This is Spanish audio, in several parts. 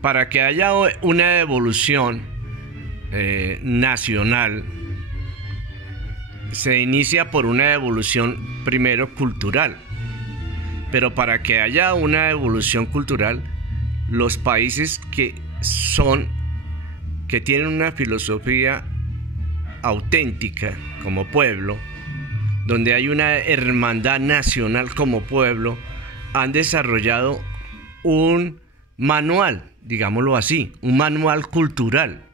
para que haya una evolución nacional, se inicia por una evolución primero cultural. Pero para que haya una evolución cultural, los países que tienen una filosofía auténtica como pueblo, donde hay una hermandad nacional como pueblo, han desarrollado un manual, digámoslo así, un manual cultural.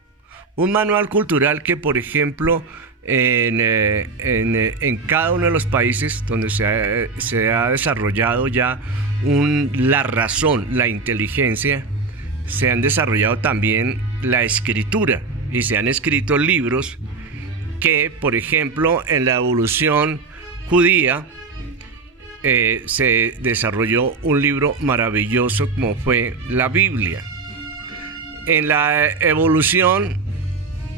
Un manual cultural que, por ejemplo, en cada uno de los países donde se ha desarrollado ya la razón, la inteligencia, se han desarrollado también la escritura y se han escrito libros que, por ejemplo, en la evolución judía se desarrolló un libro maravilloso como fue la Biblia. En la evolución,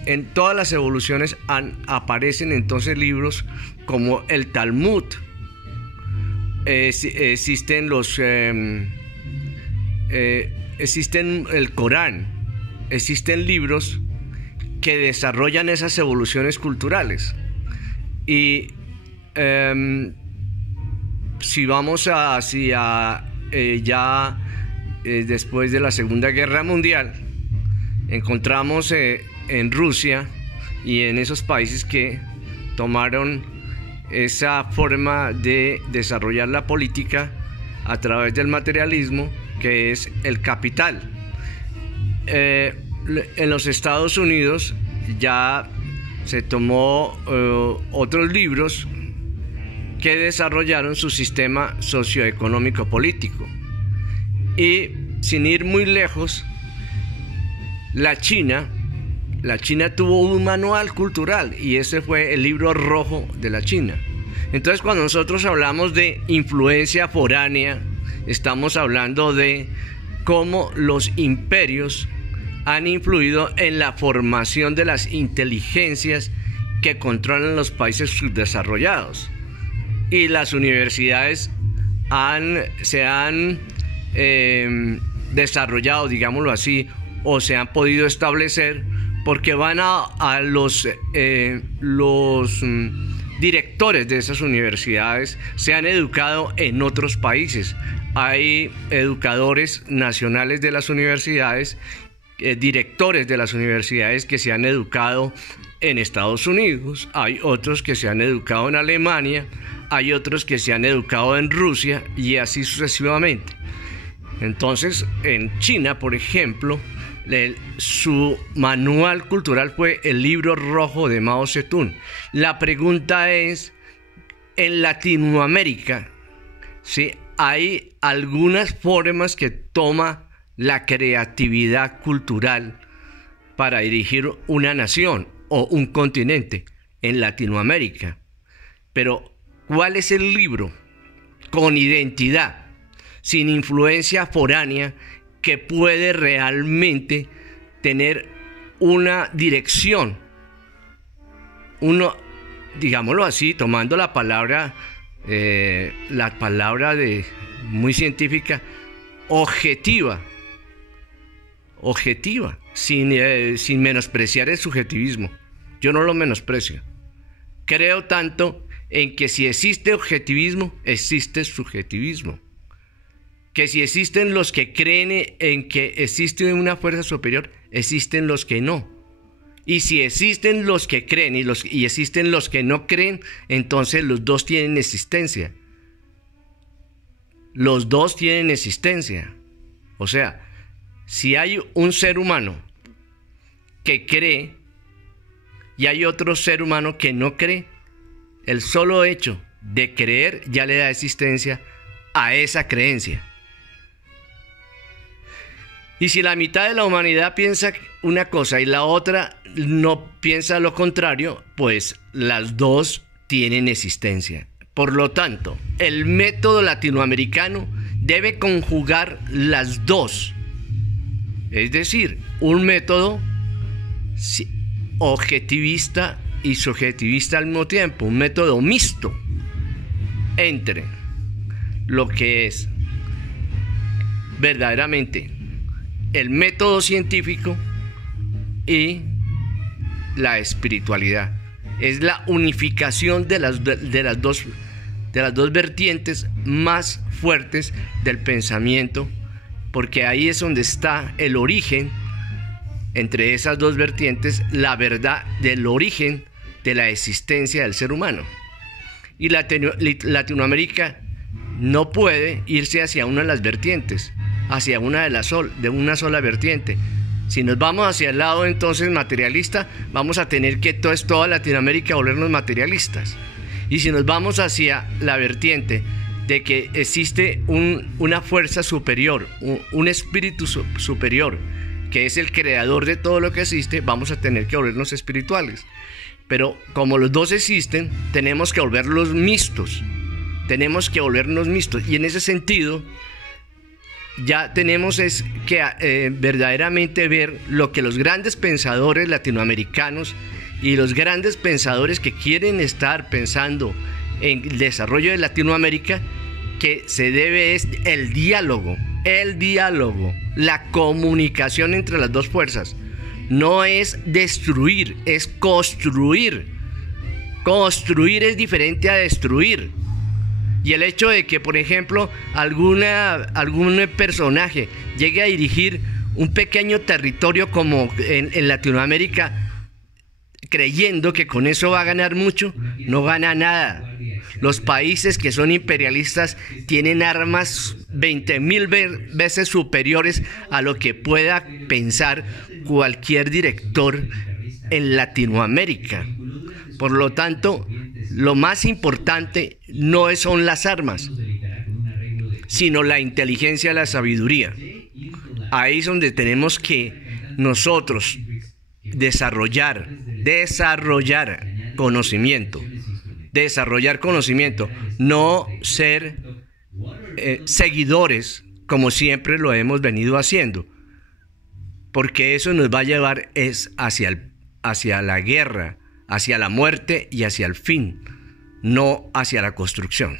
en todas las evoluciones aparecen entonces libros como el Talmud, existen el Corán, existen libros que desarrollan esas evoluciones culturales. Y si vamos hacia después de la Segunda Guerra Mundial, encontramos en Rusia y en esos países que tomaron esa forma de desarrollar la política a través del materialismo, que es el capital. En los Estados Unidos ya se tomó otros libros que desarrollaron su sistema socioeconómico político. Y sin ir muy lejos, la China tuvo un manual cultural y ese fue el libro rojo de la China. Entonces, cuando nosotros hablamos de influencia foránea, estamos hablando de cómo los imperios han influido en la formación de las inteligencias que controlan los países subdesarrollados. Y las universidades se han desarrollado, digámoslo así, o se han podido establecer porque van a los directores de esas universidades se han educado en otros países. Hay educadores nacionales de las universidades, directores de las universidades que se han educado en Estados Unidos, hay otros que se han educado en Alemania, hay otros que se han educado en Rusia y así sucesivamente. Entonces, en China, por ejemplo, su manual cultural fue el libro rojo de Mao Zedong. La pregunta es, en Latinoamérica, ¿sí?, hay algunas formas que toma la creatividad cultural para dirigir una nación o un continente en Latinoamérica. Pero, ¿cuál es el libro con identidad, sin influencia foránea, que puede realmente tener una dirección? Uno, digámoslo así, tomando la palabra de muy científica, objetiva, sin menospreciar el subjetivismo. Yo no lo menosprecio. Creo tanto en que si existe objetivismo, existe subjetivismo. Que si existen los que creen en que existe una fuerza superior, existen los que no. Y si existen los que creen y existen los que no creen, entonces los dos tienen existencia. Los dos tienen existencia. O sea, si hay un ser humano que cree y hay otro ser humano que no cree, el solo hecho de creer ya le da existencia a esa creencia. Y si la mitad de la humanidad piensa una cosa y la otra no piensa lo contrario, pues las dos tienen existencia. Por lo tanto, el método latinoamericano debe conjugar las dos. Es decir, un método objetivista y subjetivista al mismo tiempo, un método mixto entre lo que es verdaderamente el método científico y la espiritualidad. Es la unificación de las dos vertientes más fuertes del pensamiento, porque ahí es donde está el origen, entre esas dos vertientes, la verdad del origen de la existencia del ser humano. Y Latinoamérica no puede irse hacia una de las vertientes, hacia una de una sola vertiente. Si nos vamos hacia el lado entonces materialista, vamos a tener que toda Latinoamérica volvernos materialistas. Y si nos vamos hacia la vertiente de que existe una fuerza superior, un espíritu superior, que es el creador de todo lo que existe, vamos a tener que volvernos espirituales. Pero como los dos existen, tenemos que volverlos mixtos. Y en ese sentido, ya tenemos que verdaderamente ver lo que los grandes pensadores latinoamericanos y los grandes pensadores que quieren estar pensando en el desarrollo de Latinoamérica, que se debe es el diálogo, la comunicación entre las dos fuerzas. No es destruir, es construir. Construir es diferente a destruir. Y el hecho de que, por ejemplo, algún personaje llegue a dirigir un pequeño territorio como en Latinoamérica, creyendo que con eso va a ganar mucho, no gana nada. Los países que son imperialistas tienen armas 20,000 veces superiores a lo que pueda pensar cualquier director en Latinoamérica. Por lo tanto, lo más importante no son las armas, sino la inteligencia, la sabiduría. Ahí es donde tenemos que nosotros desarrollar conocimiento, no ser seguidores como siempre lo hemos venido haciendo, porque eso nos va a llevar hacia la guerra, hacia la muerte y hacia el fin, no hacia la construcción.